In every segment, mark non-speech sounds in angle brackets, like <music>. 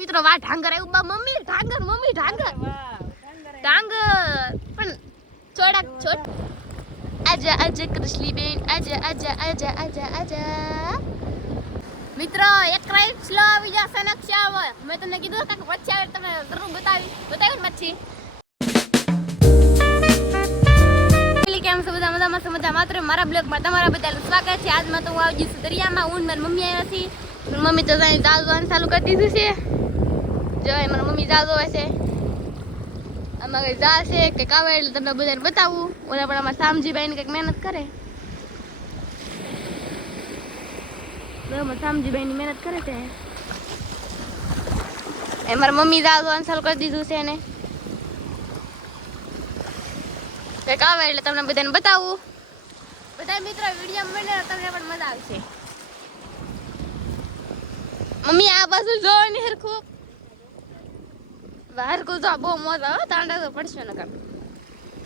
મિત્રો વા ઢાંગર આવ્યું. બા મમ્મી ઢાંગર મમ્મી ઢાંગર. ઢાંગર પણ ચોડાક છોડ. આજા આજા કૃષ્લી બેન આજા આજા આજા આજા આજા. મિત્રો એક રાઈટ સ્લો આવી જશે ને ક્ષાવ મેં તમને કીધું કે પછી આવે તમે જરૂર બતાવી. બતાવ્યું ને મચ્છી કેમ છો? બધા મજામાં છો? મજા માત્ર મારા બ્લોગમાં તમારા બધાનું સ્વાગત છે. આજમાં તો હું આવી છું દરિયામાં. હું મારી મમ્મી આવ્યા છે મમ્મી તો જાય દાલ ચાલુ કરી દીધું છે. જો મારી મમ્મી જાજો હશે. આમાં કઈ જા છે કે કાવે એટલે તમને બધાને બતાવું. ઓલા પણ અમારા સામજીભાઈ ને કંઈક મહેનત કરે. બરાબર સામજીભાઈ ની મહેનત કરે છે. એ મારા મમ્મી દોવાનું ચાલુ કરી દીધું છે એને. કંઈક આવે એટલે તમને બધાને બતાવું. બધા મિત્રો વીડિયો મને તમને પણ મજા આવશે. મમ્મી, આ બાજુ જોવાની હરખું. હરખું જો બહુ મોજ આવે તાંડા તો પડશે ને કામ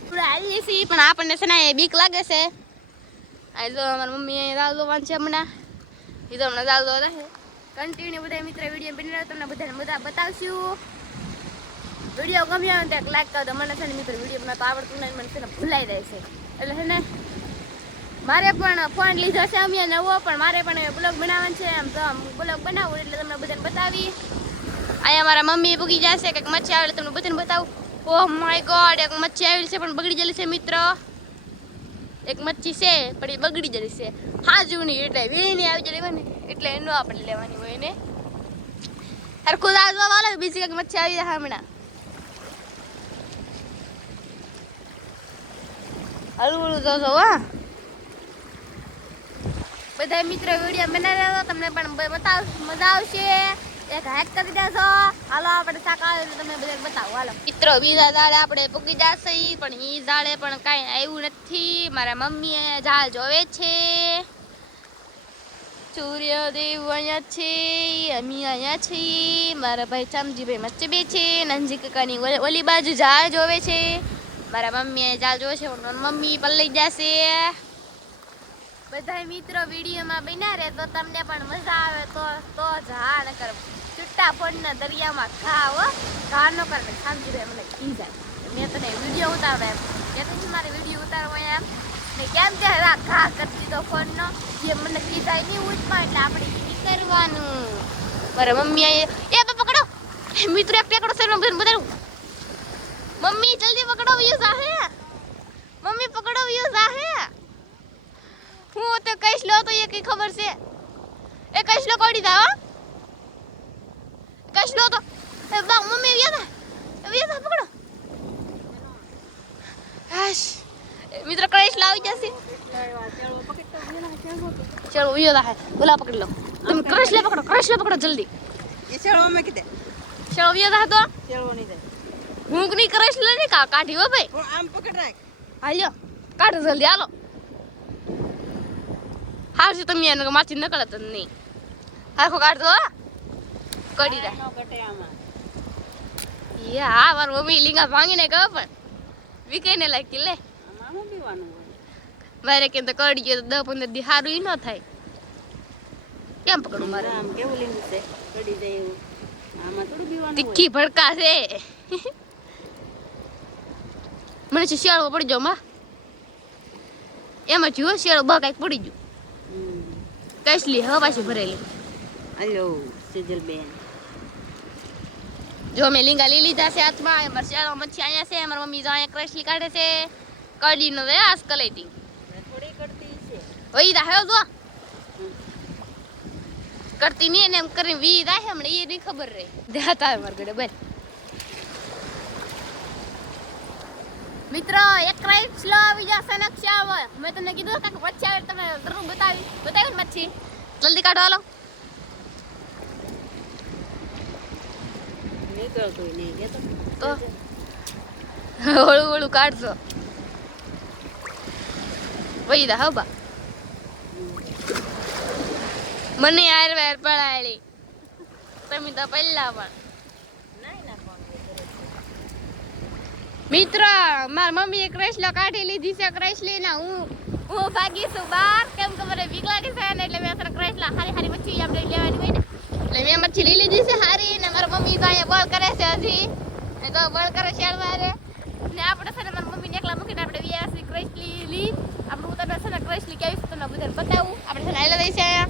આપણે હાલીએ છીએ પણ આપણને છે ને એ બીક લાગે છે. આ તો અમારી મમ્મી અહીંયા દાલ છે હમણાં. એ તો હમણાં દાલ દો રહે કન્ટિન્યુ બધા મિત્ર વીડિયો બની રહ્યો તમને બધાને બધા બતાવશું. વીડિયો ગમ્યો હોય તો લાઈક કરો તો મને છે ને મિત્રો વીડિયો બનાવતો આવડતું નહીં મને છે ને ભૂલાઈ જાય છે. એટલે છે ને મારે પણ ફોન લીધો છે અમે નવો પણ મારે પણ બ્લોગ બનાવવાનો છે આમ તો બ્લોગ બનાવું એટલે તમને બધાને બતાવી અહીંયા મારા મમ્મી પૂગી જશે કંઈક મચ્છી આવે તમને બધાને બતાવું. ઓહ માય ગોડ એક મચ્છી આવેલી છે, પણ બગડી ગયેલી છે, મિત્ર. એક મચ્છી છે, પણ એ બગડી જલી છે. હાજુ નહીં એટલે વીણી આવી ગયેલી હોય ને, એટલે એનો આપણે લેવાની હોય ને. હરખું દાદવા વાળો બીજી કંઈક મચ્છી આવી જાય હમણાં. હળવું હળવું જોશો હા. બધા મિત્રો વીડિયો બનાવ્યા તમને પણ બતાવ, મજા આવશે. એક હાઈક કરી દેશો. હાલો, આપણે શાક એટલે બધા બતાવો. હાલો. મિત્રો, બીજા દાડે આપણે પૂકી જશે પણ એ દાડે પણ કાંઈ આવ્યું નથી. મારા મમ્મી ઝાડ જોવે છે. સૂર્યદેવ અહીંયા છે અમે અહીંયા છીએ મારા ભાઈ ચામજીભાઈ મચ્છે બે છે, નંજી કાકાની ઓલી- બાજુ ઝાડ જોવે છે. મારા મમ્મી અહીંયા ઝાડ જોવે છે, પણ મમ્મી પલળી જશે. બધા મિત્રો વિડીયોમાં બન્યા રહે તો તમને પણ મજા આવે તો તો જ હા, નકર છૂટા ફોડના દરિયામાં હો, ઘા ન કરે શાંતિભાઈ મને કી જાય. મેં તને વીડિયો ઉતારવા એમ કે મારે વીડિયો ઉતારવો એમ ને કેમ કે આ ઘા કરી દીધો ફોનનો એ મને કીધા નહીં ઉચમાં એટલે આપણે નહીં કરવાનું મારા મમ્મી એ તો પકડો. મિત્રો એક પેકડો બધાને બધાનું મમ્મી, જલ્દી પકડો, વ્યૂઝ આહે મમ્મી, પકડો, વ્યૂઝ આહે હું તો કઈશ લો તો એ કઈ ખબર છે. એ કઈશ લો કોડી દાવ કઈશ લો તો. બા મમ્મી વ્યા દા વ્યા દા પકડો. હાશ. મિત્ર કઈશ લાવી જશે. ચલો વ્યો દા ઓલા પકડી લો. તમે ક્રશ લે પકડો ક્રશ લે પકડો જલ્દી. એ ચલો મેં કીધે. ચલો વ્યો દા તો. ચલો નહીં થાય. હું કની ક્રશ લે ને કા કાઢી હો ભાઈ. આમ પકડ રાખ. હાલ્યો. કાઢ જલ્દી હાલો. હારશું તમે એને માછી ન કળત નહીં. હારખો કાઢતો કરી દે. એ હા વાર મમ્મી લીંગા ભાંગીને કહો પણ વિકાઈને લાગી લે. મારે કેમ તો કડી ગયો તો દસ પંદર દી સારું ઈ ન થાય. કેમ પકડું મારે? આમ કેવું લીંબુ છે? કડી જાય એવું. આમાં થોડું પીવાનું તીખી ભડકા છે. મને છે શિયાળો પડી જાવમાં. એમાં જુઓ શિયાળો બા કાંઈક પડી ગયું. કઈસલી હવે પાછી ભરેલી હલો સેજલ બેન જો મેં લીંગા લઈ લીધા છે હાથમાં એ મરચાં મચ્છી અહીંયા છે મારી મમ્મી જો અહીંયા ક્રશલી કાઢે છે. કઢીનો દે આસ કલેટી થોડી કરતી છે. વહી દા જો કરતી નહીં એને એમ કરીને વી દા હમણાં એ નહીં ખબર રહે. દેતા મારા ઘરે બેન મિત્રો એક રાઈટ સ્લો આવી જશે નકશા આવે મેં તમને કીધું કે વચ્ચે આવે તમે જરૂર બતાવી બતાવી ને મચ્છી? જલ્દી કાઢો હાલો. નીકળતું નહીં કેતો તો. હળું હળું કાઢજો વહી દા હા બા. મને યાર વેર પડાયેલી. તમે તો પહેલા પણ નહીં નાખવાનું મિત્ર, માર મમ્મી ક્રેશ લો કાઢી લીધી છે ક્રેસલી ના હું હું ભાગી છું બહાર. કેમ કે મને બીક લાગે છે ને, એટલે મેં ક્રેસલા હારી હારી મચ્છી આપણે લેવાની હોય ને. એટલે મેં મચ્છી લઈ લીધી છે હારી ને મારા મમ્મી તો અહીંયા બળ કરે છે હજી. એ તો બળ કરે છે હારે ને આપણે છે ને મારા મમ્મીને એકલા મૂકીને આપણે વ્યાસી ક્રેશલી લી આપણે ઉતરને છે ને ક્રેશલી કેવી છે તમને બધાને બતાવું. આપણે છે ને આવેલા છે અહીંયા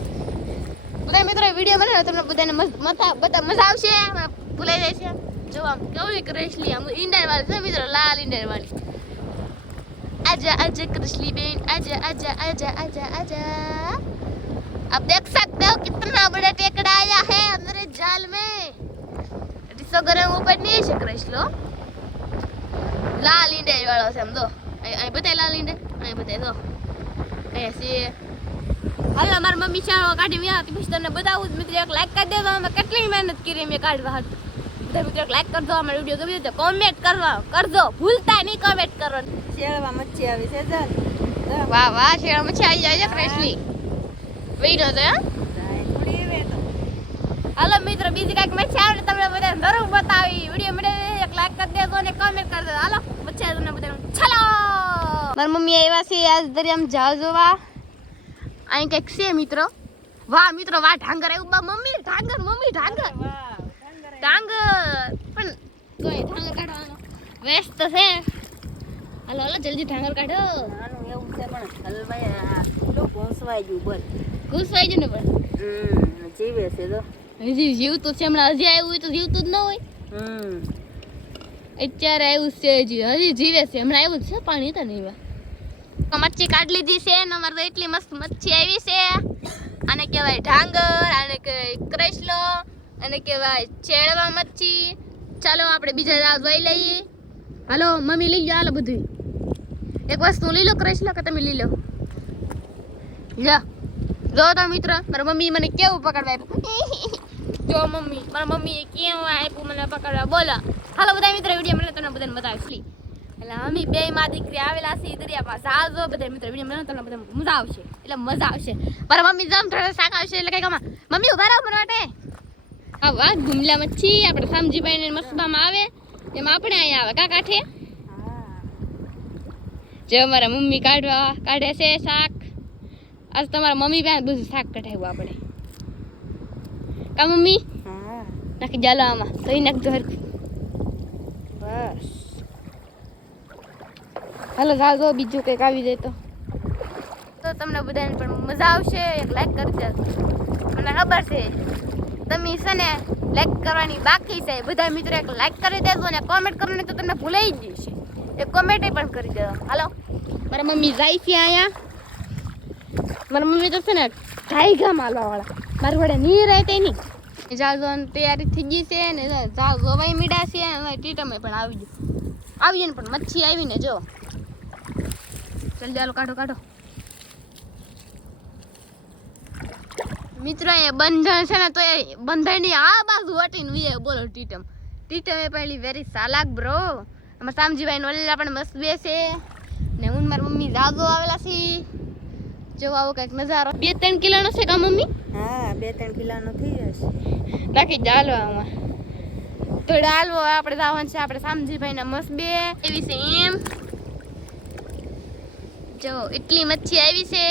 બધા મિત્રો વીડિયો બનાવે, તમને બધાને મજા, બધા મજા આવશે. ભૂલાઈ જાય છે. જો આમ કેવી ક્રેશલી આમ ઇન્ડિયન વાળી છે મિત્રો લાલ ઇન્ડિયન વાળી आजा आजा कृष्णली बेन आजा आजा आजा आजा आजा आप देख सकते हो कितना बड़ा टेकड़ा आया है हमारे जाल में रीसो गरम ऊपर नहीं है कृष्णलो लाल इंडे वाला से हम दो અહીં અહીં બતાય લાલ ઈંડે અહીં બતાય દો અહીંયા છે હાલો મારી મમ્મી ચાલો કાઢી વ્યા હતી પછી તમને બતાવું જ મિત્રો એક લાઈક કરી દેજો અમે કેટલી મહેનત કરી મેં કાઢવા હતી બધા મિત્રો લાઈક કરજો અમારો વીડિયો ગમ્યો તો કોમેન્ટ કરવા કરજો. ભૂલતા નહીં કોમેન્ટ કરવાની. શેળવા મચ્છી આવી છે જલ વાહ વાહ શેળવા મચ્છી આવી જાય છે ક્રેશલી વેઈ તો એવે હાલો મિત્રો બીજી કાંઈક મચ્છી આવે તમને બધાને જરૂર બતાવી. વીડિયો મળે એક લાઈક કરી દેજો અને કોમેન્ટ કરી દેજો. હાલો મચ્છી તમને બધાને ચલો મારી મમ્મી આવ્યા છે આજ દરિયામાં જાવ જોવા. અહીં કંઈક છે મિત્રો. વાહ મિત્રો વાહ ઢાંગર આવ્યું. બા મમ્મી ઢાંગર મમ્મી ઢાંગર. વાહ ઢંગરે. ઢાંગર પણ કોઈ ઢાંગર કાઢવાનો વેસ્ટ તો છે. હાલો હાલો જલ્દી ઢાંગર કાઢો. નાનું એવું છે પણ હલવાઈ આ ફૂલો ગયું બોલ. ઘૂસવાઈ ગયું ને પણ? જીવે છે તો. હજી જીવતું છે. હમણાં હજી આવ્યું હોય તો જીવતું જ ન હોય. હમ. અત્યારે આવ્યું છે હજી. હજી જીવે છે. હમણાં આવ્યું છે. પાણી તો નહીં મચ્છી કાઢ લીધી છે ને અમારે તો એટલી મસ્ત મચ્છી આવી છે. આને કહેવાય ઢાંગર આને કહેવાય ક્રેશલો અને કહેવાય ચેડવા મચ્છી. ચાલો આપણે બીજા દાવ જોઈ લઈએ. હાલો મમ્મી લઈ લો હાલો બધું એક વસ્તુ લઈ લો ક્રેશલો કે તમે લઈ લો લો જો તો મિત્ર મારા મમ્મી મને કેવું પકડવા આપ્યું <laughs> જો મમ્મી મારા મમ્મીએ કેવું આપ્યું મને પકડવા? બોલો. હાલો બધા મિત્રો વીડિયો મને તમને બધાને બતાવીશ. એટલે અમે બે માં દીકરી આવેલા છે દરિયામાં. સાજો બધા મિત્રો વીડિયો મને તમને બધા મજા આવશે. એટલે મજા આવશે. મારા મમ્મી જમ થોડા શાક આવશે એટલે કઈ કમા મમ્મી ઊભા રહો મને માટે. હા વાહ ગુમલા મચ્છી આપણે સમજીભાઈ ને મસ્બામાં આવે. એમાં આપણે અહીંયા આવે. કા કાંઠે? હા. જે અમારા મમ્મી કાઢવા કાઢે છે શાક. આજ તમારા મમ્મી પાસે બધું શાક કઢાવ્યું આપણે. કા મમ્મી? હા. નાખી જાલો આમાં. ધોઈ નાખજો હરખું. બસ. હાલો જાજો બીજું કંઈક આવી જાય તો. તો તમને બધાને પણ મજા આવશે. એક લાઈક કરજો મને ખબર છે. તમે છે ને લાઈક કરવાની બાકી છે. બધા મિત્રો એક લાઈક કરી દેજો અને કોમેન્ટ કરવાની તો તમને ભૂલાઈ જ જશે. એક કોમેન્ટ પણ કરી દેજો. હાલો. મારા મમ્મી જાય છે અહીંયા. મારા મમ્મી તો છે ને ઢાઈ ગામ હાલવા વાળા મારી વડે નહીં રહેતે નહીં જાળવાની તૈયારી થઈ ગઈ છે ને જાળ જોવાઈ મીડા છે અને ટીટમે પણ આવી ગયું. આવી ને પણ મચ્છી આવીને જો. ચાલ ચાલો કાઢો કાઢો. મિત્રો એ બંધન છે ને તો એ બંધનની આ બાજુ હટીને વીએ. બોલો ટીટમ. ટીટમ એ પહેલી વેરી સાલાક બ્રો અમાર સામજીભાઈ નોલેલા પણ મસ્ત બેસે. ને હું મારી મમ્મી જાગો આવેલા છી. જો આવો કંઈક નજારો. બે ત્રણ કિલોનો છે કા મમ્મી? હા બે ત્રણ કિલોનો થઈ જશે બાકી ચાલો આમાં. તો ડાલવો આપણે જવાનું છે આપણે સામજીભાઈ ના મસ્ત બે. એવી છે એમ. જો એટલી મચ્છી આવી છે.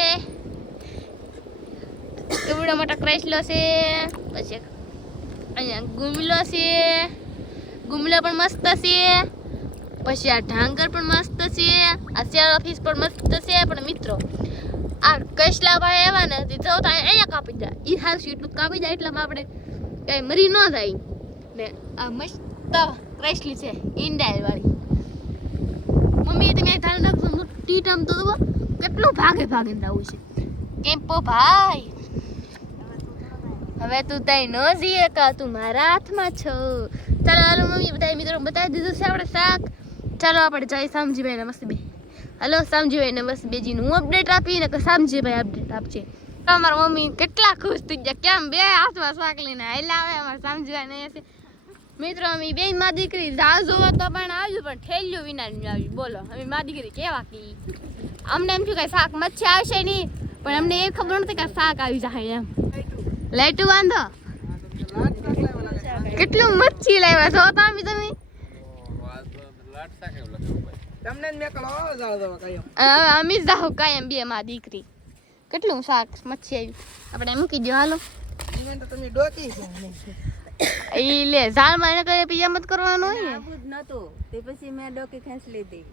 એવડો મોટો ક્રાઇસલો છે. પછી અહીંયા ગુમલો છે. ગુમલો પણ મસ્ત છે. પછી આ ઢાંગર પણ મસ્ત છે. આ શિયાળો ફીસ પણ મસ્ત છે. પણ મિત્રો, આ કૈશલા ભાઈ એવા ને તે તો અહીંયા કાપી જાય. એ હાલ એટલું કાપી જાય એટલામાં આપણે કઈ મરી ન જાય. ને આ મસ્ત ક્રેશલી છે ઇન્ડાયલ વાળી. મમ્મી તમે ધાન રાખજો ટીટમ તો કેટલું ભાગે ભાગે આવું છે. કેમ્પો ભાઈ? હવે તું તઈ ન જીએ કા, તું મારા હાથમાં છો. ચાલો, હાલો, મમ્મી બધા મિત્રો બતાવી દીધું છે આપણે શાક. ચાલો, આપણે જઈ સામજીભાઈ નમસ્તે બે. હલો સામજીભાઈ નમસ્તે બેજીનું હું અપડેટ આપી ને સામજીભાઈ અપડેટ આપજે. અમારા મમ્મી કેટલા ખુશ થઈ ગયા. કેમ બે હાથમાં શાક લઈને હાલ્યા આવે અમારે સામજીભાઈ નહીં હશે મિત્રો, અમે બે માં દીકરી રાહ જોવો તો પણ આવ્યું, પણ ઠેલ્યું વિના આવ્યું. બોલો, અમે માં દીકરી કેવા કી? અમને એમ થયું કે શાક મચ્છી આવશે નહીં, પણ અમને એ ખબર નથી કે શાક આવી જાય એમ. લાઈટું બાંધો કેટલું મચ્છી લાવ્યા છો તમે તમે? તમને જ મેકલો અમે કાયમ બે માં દીકરી. કેટલું શાક મચ્છી આવી આપણે મૂકી દો હાલો. તો તમે ડોકી છે. ઈ લે ઝાડમાં એને કઈ પિયા મત કરવાનું હોય આવું જ નતું તે પછી મેં ડોકી ખેંચ લીધી.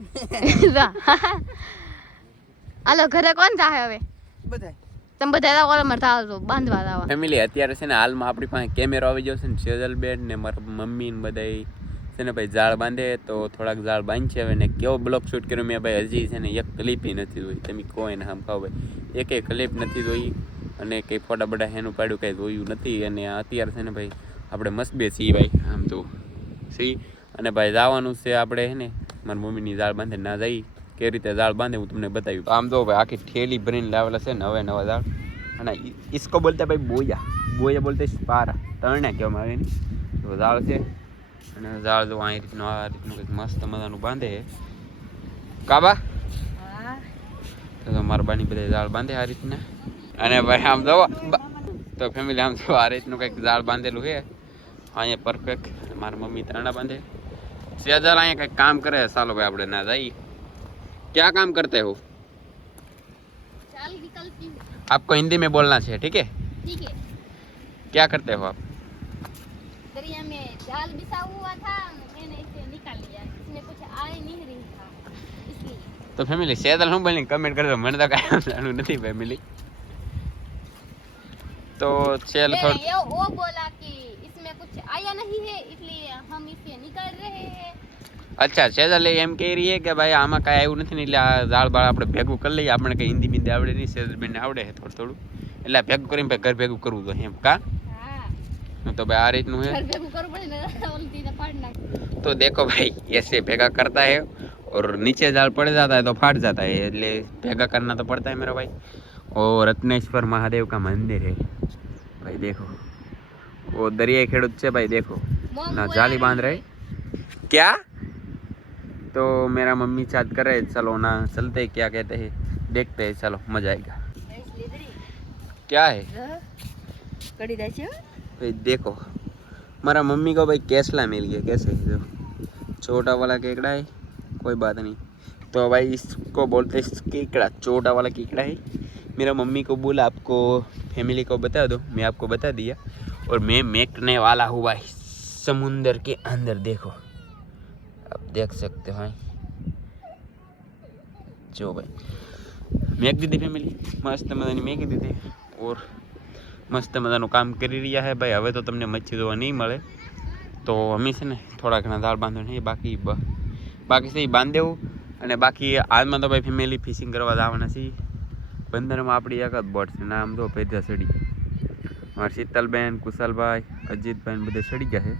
<laughs> હાલો ઘરે કોણ જાહે હવે? બધાય. તમે બધા એના મરતા થાવ બાંધવા દાવા ફેમિલી અત્યારે છે ને હાલમાં આપણી પાસે કેમેરો આવી છે ને સેજલ બેન ને મારા મમ્મી ને બધા છે ને ભાઈ ઝાડ બાંધે તો થોડાક ઝાડ બાંધશે હવે ને કેવો બ્લોક શૂટ કર્યો મેં ભાઈ હજી છે ને એક ક્લિપ નથી જોઈ. તમે કહો એને આમ ખાવ ભાઈ. એકે ક્લિપ નથી જોઈ અને કંઈ ફોટા બટા હેનું પાડ્યું, કંઈ જોયું નથી. અને અત્યારે છે ને ભાઈ આપણે મસ્ત છીએ ભાઈ, આમ તો. સી? અને ભાઈ જવાનું છે આપણે છે ને, મારી મમ્મીની ઝાડ બાંધે ના જઈ. કેવી રીતે ઝાડ બાંધે હું તમને બતાવ્યું. આમ તો ભાઈ આખી ઠેલી ભરીને લાવેલા છે ને હવે નવા ઝાડ. અને ઈસકો બોલતા ભાઈ બોયા. બોયા બોલતા પારા. તરણ્યા કહેવામાં આવે ને તો ઝાડ છે. અને ઝાડ જો આ રીતનું આ રીતનું કંઈક મસ્ત મજાનું બાંધે છે. કાબા? હા. તો મારા બાની બધા ઝાડ બાંધે આ રીતના. અને ભાઈ આમ જો તો ફેમિલી આમ જો આ રીતનું કંઈક ઝાડ બાંધેલું છે. અહીંયા પરફેક્ટ મારી મમ્મી તરણા બાંધે સેજલ અહીંયા કંઈક કામ કરે. ચાલો ભાઈ આપણે ના જઈએ. क्या काम करते हो? आपको हिंदी में बोलना चाहिए ठीक है? ठीक है। क्या करते हो आप? दरिया में जाल बिछा हुआ था मैंने इसे निकाल लिया। इसमें कुछ आए नहीं रही था तो फैमिली शेदल हूँ बोलिंग कमेंट कर दो मैंने तो कायम जानू नहीं फैमिली तो चल थोड़ा ये वो बोला कि इसमें कुछ आया नहीं है इसलिए हम इसे निकाल रहे हैं। અચ્છા સેજલ એમ કહી રહી કે ભાઈ આમાં કાંઈ આવ્યું નથી એટલે આ ઝાડ બાળ આપણે ભેગું કરી લઈએ. આપણે કંઈ હિન્દી બિંદી આવડે નહીં સેજલબેનને આવડે છે થોડું થોડું. એટલે ભેગું કરીને ભાઈ ઘર ભેગું કરવું તો એમ કા? તો ભાઈ આ રીતનું હે તો દેખો ભાઈ એસે ભેગા કરતા હે ઓર નીચે ઝાડ પડ જતા હે તો ફાટ જતા હે એટલે ભેગા કરના તો પડતા હે મેરા ભાઈ. ઓ રત્નેશ્વર મહાદેવ કા મંદિર હે. ભાઈ દેખો. ઓ દરિયાઈ ખેડૂત છે ભાઈ દેખો. ના જાલી બાંધ રહે ક્યા? तो मेरा मम्मी साथ करे चलो ना, चलते क्या कहते हैं, देखते हैं, चलो, मज़ा आएगा। क्या है? भाई, देखो, मेरा मम्मी को भाई कैसला मिल गया, कैसे जो? छोटा वाला केकड़ा है, कोई बात नहीं। तो भाई, इसको बोलते हैं केकड़ा, छोटा वाला केकड़ा है। मेरा मम्मी को बोला, आपको फैमिली को बता दो, मैं आपको बता दिया। और मैं मेकने वाला हुआ है समुंदर के अंदर, देखो। देख सकते हो भाई जो भाई મેક દીધી ફેમિલી મસ્ત મજાની મેકી દીધી ઓર મસ્ત મજાનું કામ કરી રહ્યા છે ભાઈ હવે તો તમને મચ્છી જોવા નહીં મળે તો અમે છે ને થોડા ઘણા દાળ બાંધો નહીં બાકી બ- બાકી છે એ બાંધી દેવું અને બાકી આજમાં તો ભાઈ ફેમિલી ફિશિંગ કરવા જવાના છીએ બંદરમાં આપણી એક જ બોટ છે નામ જો પેજા સડી મારા શીતલબેન કુશલભાઈ અજીતભાઈ ને બધે સડી ગયા છે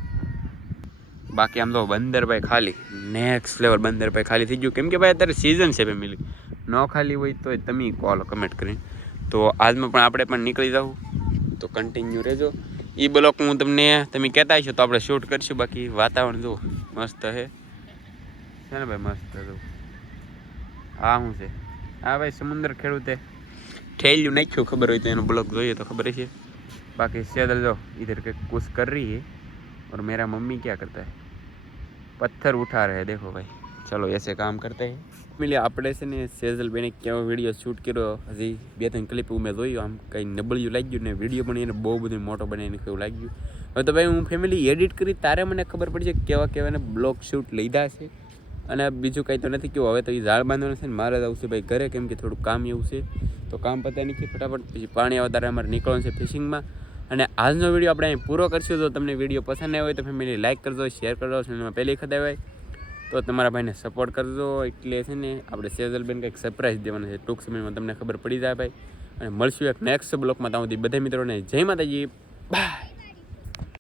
બાકી આમ તો બંદરભાઈ ખાલી નેક્સ્ટ લેવલ બંદરભાઈ ખાલી થઈ ગયું કેમ કે ભાઈ અત્યારે સિઝન છે ફેમિલી ન ખાલી હોય તો તમે કોલ કમેન્ટ કરીને તો આજમાં પણ આપણે પણ નીકળી જાઉં તો કન્ટિન્યુ રહેજો એ બ્લોક હું તમને તમે કહેતા હશો તો આપણે શૂટ કરીશું બાકી વાતાવરણ જુઓ મસ્ત છે છે ને ભાઈ મસ્ત જો હા શું છે હા ભાઈ સમુદ્ર ખેડૂતે ઠેલ્યું નાખ્યું ખબર હોય તો એનો બ્લોક જોઈએ તો ખબર છે બાકી સેદલ જો इधर के कुछ कर रही है और मेरा मम्मी क्या करता है પથ્થર ઉઠા રહે, દેખો ભાઈ. ચલો એસે કામ કરતા હે. મિલે આપણે છે ને સેઝલ બેને કેવો વીડિયો શૂટ કર્યો, હજી બે ત્રણ ક્લિપ મેં જોયું, આમ કંઈ નબળિયું લાગ્યું ને વીડિયો પણ એને બહુ બધું મોટો બનાવીને કેવું લાગ્યું. હવે તો ભાઈ, હું ફેમિલી એડિટ કરી, તારે મને ખબર પડી છે કેવા કેવા બ્લોક શૂટ લીધા છે. અને બીજું કંઈ તો નથી કહ્યું હવે તો એ ઝાડ બાંધવાનું છે ને, મારે જ આવશે ભાઈ, ઘરે કેમ કે થોડું કામ એવું છે. તો કામ પતા નથી ફટાફટ પછી પાણી આવતા અમારે નીકળવાનું છે ફિશિંગમાં અને આજનો વીડિયો આપણે અહીં પૂરો કરશું. જો તમને વીડિયો પસંદ આવ્યો હોય તો ફેમિલી લાઇક કરજો શેર કરજો ચેનલમાં પહેલી વખત આવ્યા તો તમારા ભાઈને સપોર્ટ કરજો. એટલે છે ને આપણે સેઝલબેન કંઈક સરપ્રાઈઝ દેવાના છે. ટૂંક સમયમાં તમને ખબર પડી જાય ભાઈ. અને મળશું એક નેક્સ્ટ બ્લોકમાં ત્યાં સુધી બધા મિત્રોને જય માતાજી. બાય